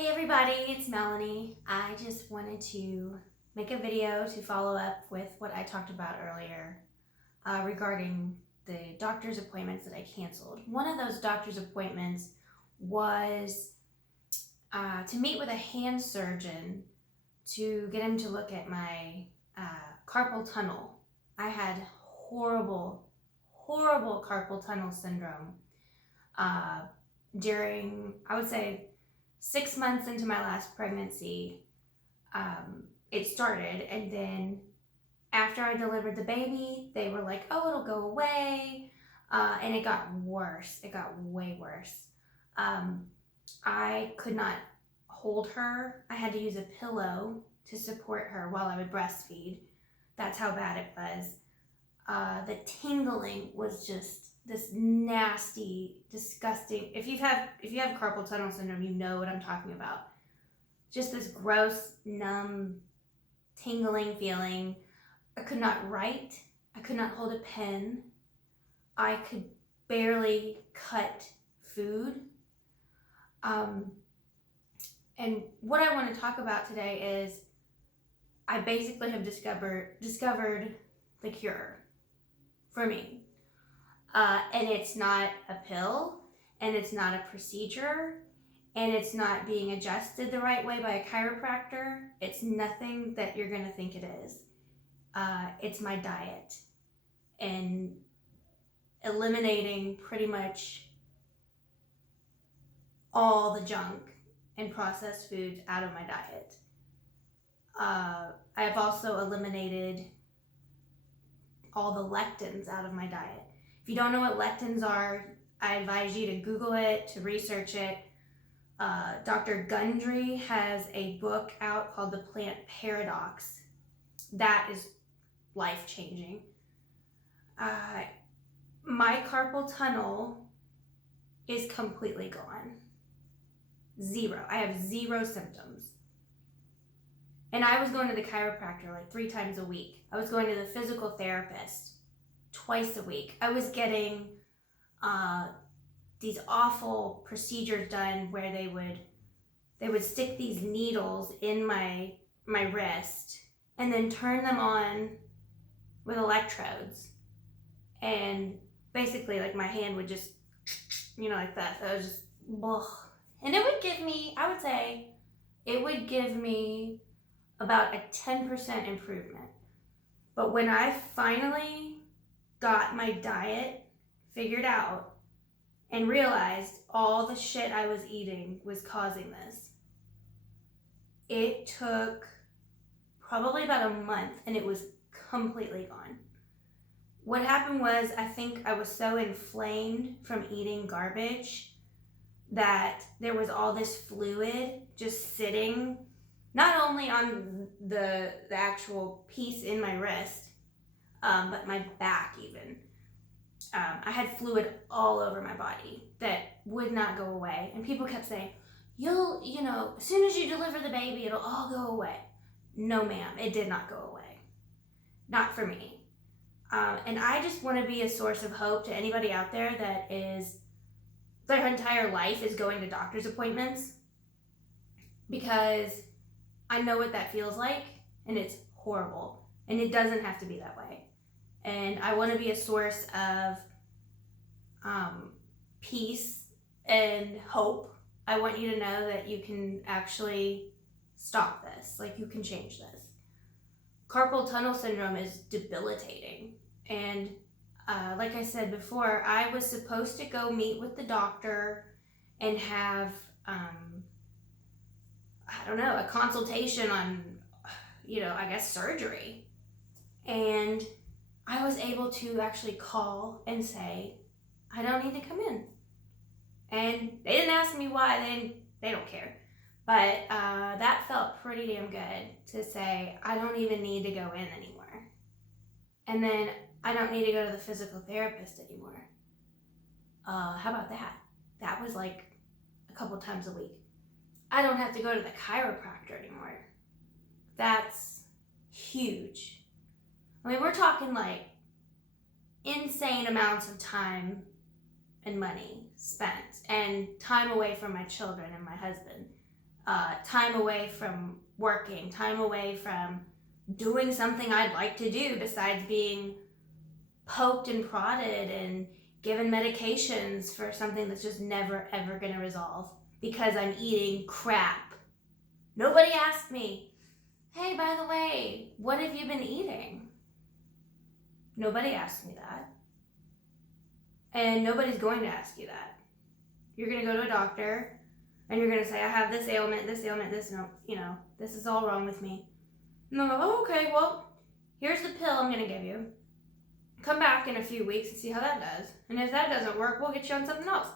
Hey everybody, it's Melanie. I just wanted to make a video to follow up with what I talked about earlier regarding the doctor's appointments that I canceled. One of those doctor's appointments was to meet with a hand surgeon to get him to look at my carpal tunnel. I had horrible carpal tunnel syndrome during, I would say, 6 months into my last pregnancy. It started, and then after I delivered the baby, they were like, oh, it'll go away, and it got worse. It got way worse. I could not hold her. I had to use a pillow to support her while I would breastfeed. That's how bad it was. The tingling was just this nasty, disgusting. If you have carpal tunnel syndrome, you know what I'm talking about. Just this gross, numb, tingling feeling. I could not write. I could not hold a pen. I could barely cut food. And what I want to talk about today is I basically have discovered the cure for me. And it's not a pill, and it's not a procedure, and it's not being adjusted the right way by a chiropractor. It's nothing that you're going to think it is. It's my diet and eliminating pretty much all the junk and processed foods out of my diet. I have also eliminated all the lectins out of my diet. If you don't know what lectins are, I advise you to Google it, to research it. Dr. Gundry has a book out called The Plant Paradox. That is life-changing. My carpal tunnel is completely gone. Zero. I have zero symptoms. And I was going to the chiropractor like 3 times a week. I was going to the physical therapist twice a week. I was getting these awful procedures done where they would stick these needles in my wrist and then turn them on with electrodes, and basically like my hand would just, like that. So it was just, ugh. And it would give me, I would say, it would give me about a 10% improvement. But when I finally got my diet figured out and realized all the shit I was eating was causing this, it took probably about a month and it was completely gone. What happened was, I think I was so inflamed from eating garbage that there was all this fluid just sitting, not only on the actual piece in my wrist, but my back even. I had fluid all over my body that would not go away. And people kept saying, as soon as you deliver the baby, it'll all go away. No, ma'am, it did not go away. Not for me. And I just want to be a source of hope to anybody out there that is, their entire life is going to doctor's appointments, because I know what that feels like, and it's horrible, and it doesn't have to be that way. And I want to be a source of peace and hope. I want you to know that you can actually stop this, like you can change this. Carpal tunnel syndrome is debilitating, and like I said before, I was supposed to go meet with the doctor and have a consultation on, I guess surgery. And I was able to actually call and say, I don't need to come in. And they didn't ask me why, they don't care. But that felt pretty damn good to say, I don't even need to go in anymore. And then I don't need to go to the physical therapist anymore. How about that? That was like a couple times a week. I don't have to go to the chiropractor anymore. That's huge. I mean, we're talking like insane amounts of time and money spent, and time away from my children and my husband. time away from working, time away from doing something I'd like to do besides being poked and prodded and given medications for something that's just never ever going to resolve because I'm eating crap. Nobody asked me, hey, by the way, what have you been eating? Nobody asked me that. And nobody's going to ask you that. You're going to go to a doctor and you're going to say, I have this ailment, this, no, this is all wrong with me. And they'll go, oh, okay, well, here's the pill I'm going to give you. Come back in a few weeks and see how that does. And if that doesn't work, we'll get you on something else.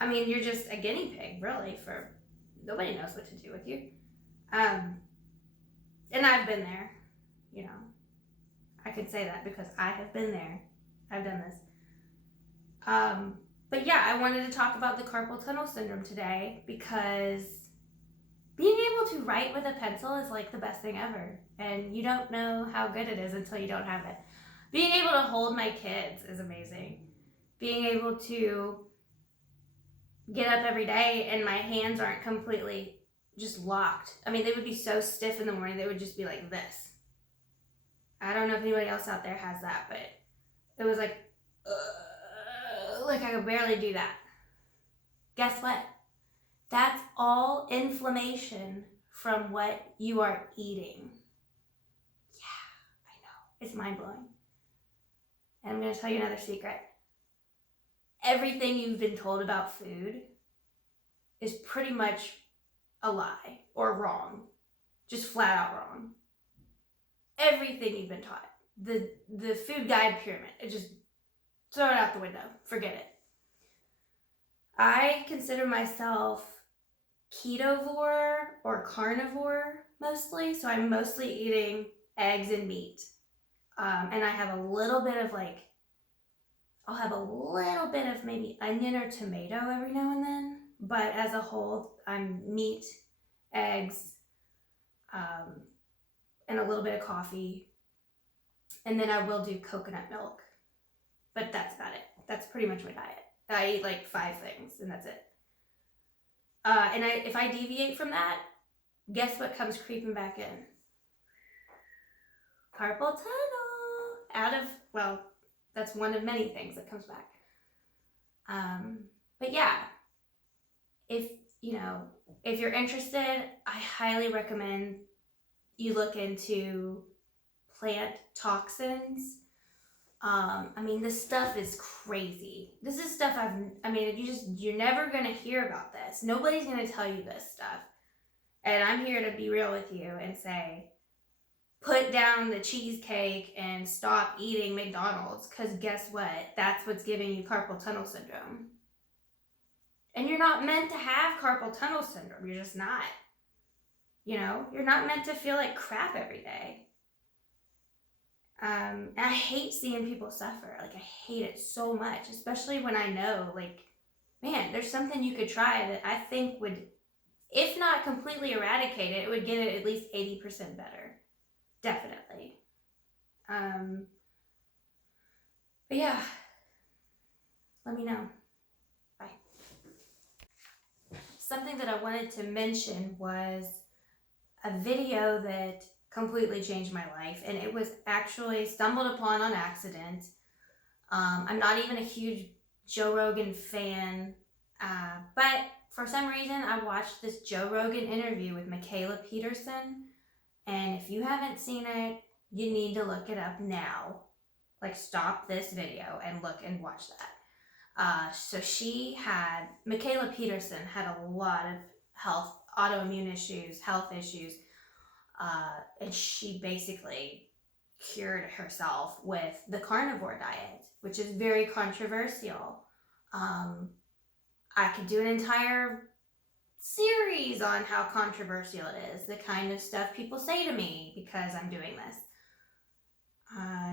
I mean, you're just a guinea pig, really, for nobody knows what to do with you. And I've been there, I could say that because I have been there. I've done this. But yeah, I wanted to talk about the carpal tunnel syndrome today because being able to write with a pencil is like the best thing ever. And you don't know how good it is until you don't have it. Being able to hold my kids is amazing. Being able to get up every day and my hands aren't completely just locked. I mean, they would be so stiff in the morning, they would just be like this. I don't know if anybody else out there has that, but it was like I could barely do that. Guess what? That's all inflammation from what you are eating. Yeah, I know. It's mind-blowing. And I'm going to tell you another secret. Everything you've been told about food is pretty much a lie or wrong. Just flat out wrong. Everything you've been taught. The food guide pyramid. It just throw it out the window. Forget it. I consider myself ketovore or carnivore mostly. So I'm mostly eating eggs and meat. And I have a little bit of I'll have a little bit of maybe onion or tomato every now and then. But as a whole, I'm meat, eggs, and a little bit of coffee. And then I will do coconut milk. But that's about it. That's pretty much my diet. I eat like 5 things and that's it. And if I deviate from that, guess what comes creeping back in? Carpal tunnel. That's one of many things that comes back. But yeah, if you're interested, I highly recommend you look into plant toxins. I mean, this stuff is crazy. This is stuff you're never going to hear about this. Nobody's going to tell you this stuff. And I'm here to be real with you and say, put down the cheesecake and stop eating McDonald's, because guess what? That's what's giving you carpal tunnel syndrome. And you're not meant to have carpal tunnel syndrome. You're just not. You're not meant to feel like crap every day. And I hate seeing people suffer. I hate it so much, especially when I know, man, there's something you could try that I think would, if not completely eradicate it, it would get it at least 80% better. Definitely. But yeah, let me know. Bye. Something that I wanted to mention was a video that completely changed my life, and it was actually stumbled upon on accident. I'm not even a huge Joe Rogan fan, but for some reason I watched this Joe Rogan interview with Mikhaila Peterson, and if you haven't seen it, you need to look it up now. Stop this video and look and watch that. So Mikhaila Peterson had a lot of autoimmune issues, health issues, and she basically cured herself with the carnivore diet, which is very controversial. I could do an entire series on how controversial it is, the kind of stuff people say to me because I'm doing this.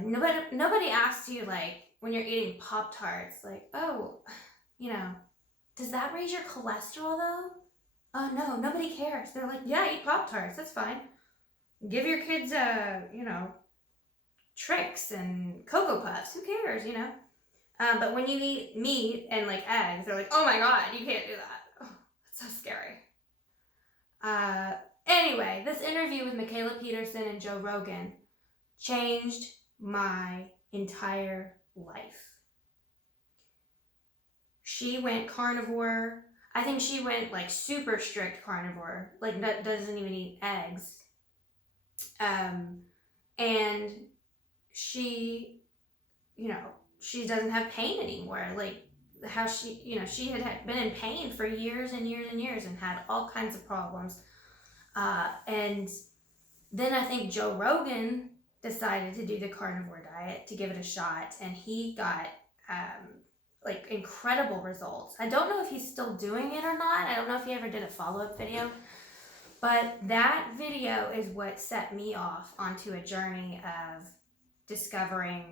Nobody asks you, when you're eating Pop-Tarts, does that raise your cholesterol though? Oh no, nobody cares. They're like, yeah, eat Pop-Tarts, that's fine. Give your kids, Tricks and Cocoa Puffs, who cares, But when you eat meat and eggs, they're like, oh my god, you can't do that. Oh, that's so scary. Anyway, this interview with Mikhaila Peterson and Joe Rogan changed my entire life. She went carnivore. I think she went like super strict carnivore, like doesn't even eat eggs. And she, she doesn't have pain anymore. Like how she had been in pain for years and years and years and had all kinds of problems. And then I think Joe Rogan decided to do the carnivore diet to give it a shot, and he got like incredible results. I don't know if he's still doing it or not. I don't know if he ever did a follow-up video, but that video is what set me off onto a journey of discovering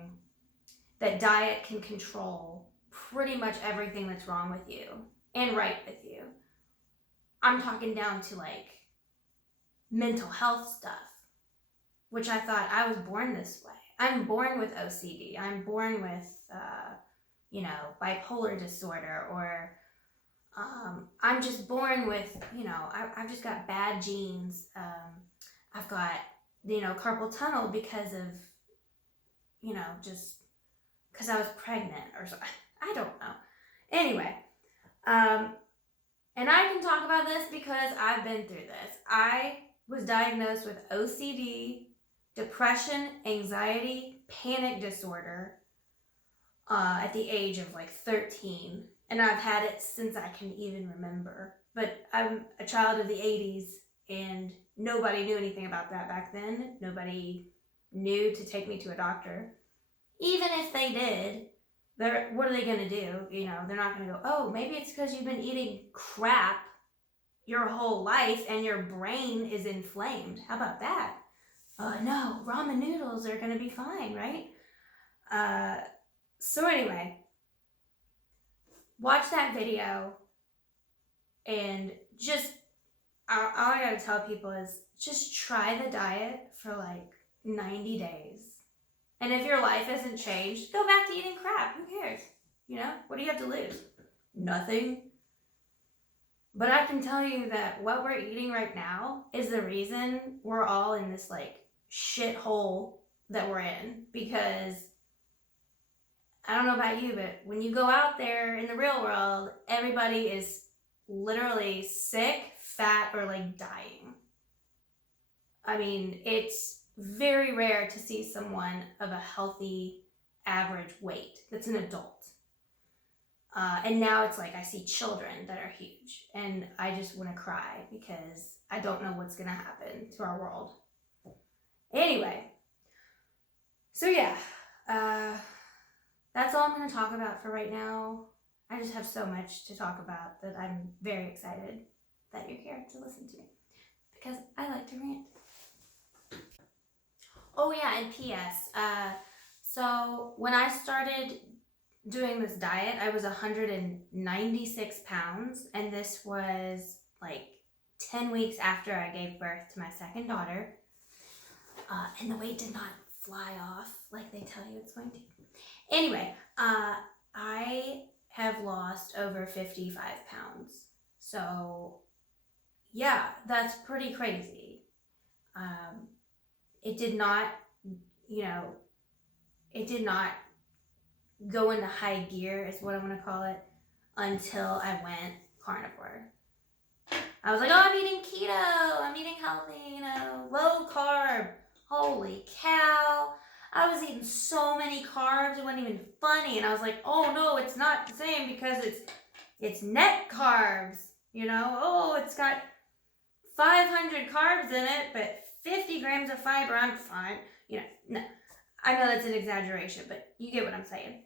that diet can control pretty much everything that's wrong with you and right with you. I'm talking down to like mental health stuff, which I thought I was born this way. I'm born with OCD. I'm born with, bipolar disorder, or I'm just born with, I've just got bad genes. I've got, carpal tunnel because of, just because I was pregnant or something. I don't know. Anyway, and I can talk about this because I've been through this. I was diagnosed with OCD, depression, anxiety, panic disorder at the age of like 13. And I've had it since I can even remember. But I'm a child of the 80s, and nobody knew anything about that back then. Nobody knew to take me to a doctor. Even if they did, what are they going to do? They're not going to go, oh, maybe it's because you've been eating crap your whole life and your brain is inflamed. How about that? No, ramen noodles are going to be fine, right? So anyway, watch that video, and just, all I got to tell people is just try the diet for like 90 days. And if your life hasn't changed, go back to eating crap. Who cares? What do you have to lose? Nothing. But I can tell you that what we're eating right now is the reason we're all in this like shithole that we're in. Because I don't know about you, but when you go out there in the real world, everybody is literally sick, fat, or like dying. I mean, it's very rare to see someone of a healthy average weight that's an adult. And now it's like I see children that are huge, and I just want to cry because I don't know what's going to happen to our world. Anyway, so yeah, that's all I'm going to talk about for right now. I just have so much to talk about that I'm very excited that you're here to listen to me, because I like to rant. Oh yeah, and P.S. So when I started doing this diet, I was 196 pounds, and this was like 10 weeks after I gave birth to my second daughter. And the weight did not fly off like they tell you it's going to. Anyway, I have lost over 55 pounds. So yeah, that's pretty crazy. It did not go into high gear, is what I want to call it, until I went carnivore. I was like, oh, I'm eating keto, I'm eating healthy, low carb. Holy cow. I was eating so many carbs, it wasn't even funny. And I was like, oh no, it's not the same because it's net carbs, oh, it's got 500 carbs in it, but 50 grams of fiber, I'm fine. No, I know that's an exaggeration, but you get what I'm saying.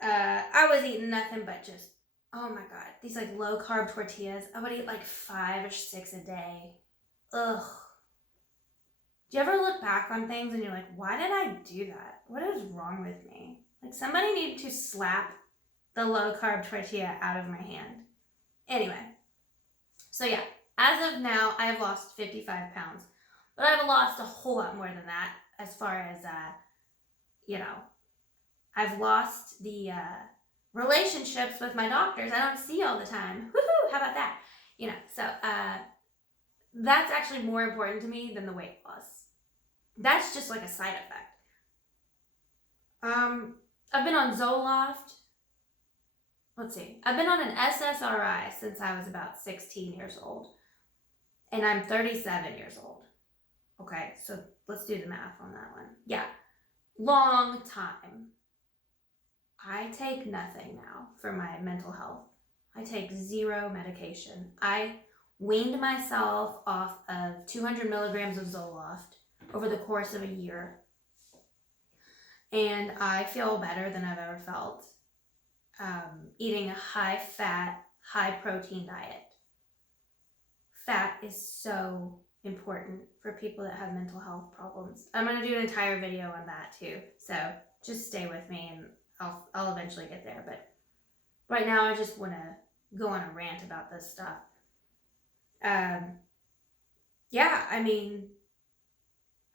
I was eating nothing but just, oh my God, these like low carb tortillas. I would eat like 5 or 6 a day. Ugh. Do you ever look back on things and you're like, why did I do that? What is wrong with me? Like, somebody needed to slap the low carb tortilla out of my hand. Anyway, so yeah, as of now, I have lost 55 pounds, but I've lost a whole lot more than that as far as, I've lost the relationships with my doctors I don't see all the time. Woohoo! How about that? So that's actually more important to me than the weight loss. That's just like a side effect. I've been on Zoloft. Let's see. I've been on an SSRI since I was about 16 years old. And I'm 37 years old. Okay, so let's do the math on that one. Yeah, long time. I take nothing now for my mental health. I take 0 medication. I weaned myself off of 200 milligrams of Zoloft over the course of a year. And I feel better than I've ever felt. Eating a high-fat, high-protein diet. Fat is so important for people that have mental health problems. I'm going to do an entire video on that too. So just stay with me and I'll eventually get there. But right now I just want to go on a rant about this stuff. Yeah, I mean,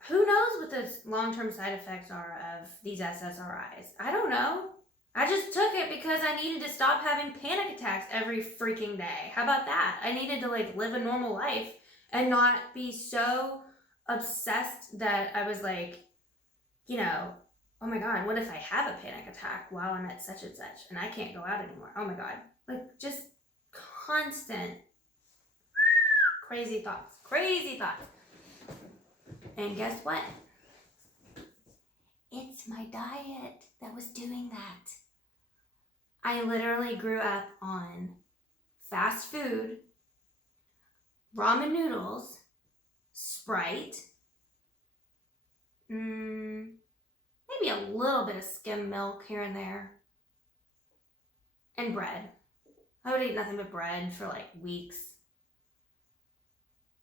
who knows what the long-term side effects are of these SSRIs? I don't know. I just took it because I needed to stop having panic attacks every freaking day. How about that? I needed to like live a normal life and not be so obsessed that I was like, you know, oh my God, what if I have a panic attack while I'm at such and such and I can't go out anymore? Oh my God. Like just constant crazy thoughts. And guess what? It's my diet that was doing that. I literally grew up on fast food, ramen noodles, Sprite, maybe a little bit of skim milk here and there, and bread. I would eat nothing but bread for like weeks.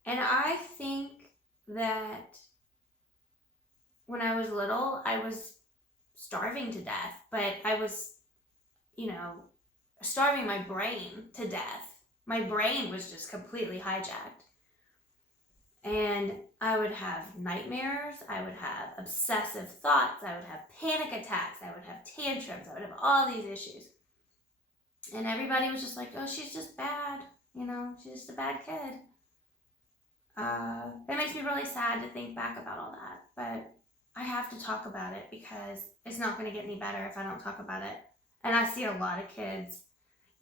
And I think that when I was little, I was starving to death, but I was, starving my brain to death. My brain was just completely hijacked. And I would have nightmares, I would have obsessive thoughts, I would have panic attacks, I would have tantrums, I would have all these issues. And everybody was just like, oh, she's just bad, she's just a bad kid. It makes me really sad to think back about all that, but I have to talk about it because it's not going to get any better if I don't talk about it. And I see a lot of kids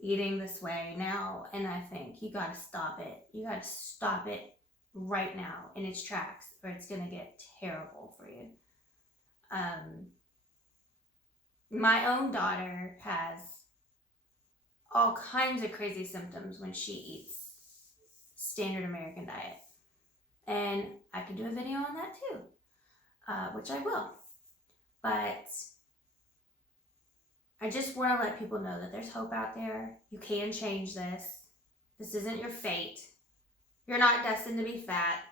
eating this way now, and I think you got to stop it. You got to stop it right now in its tracks, or it's going to get terrible for you. My own daughter has all kinds of crazy symptoms when she eats standard American diet. And I can do a video on that too, which I will. But I just want to let people know that there's hope out there. You can change this. This isn't your fate. You're not destined to be fat.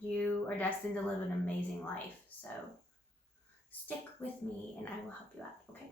You are destined to live an amazing life. So stick with me and I will help you out, okay?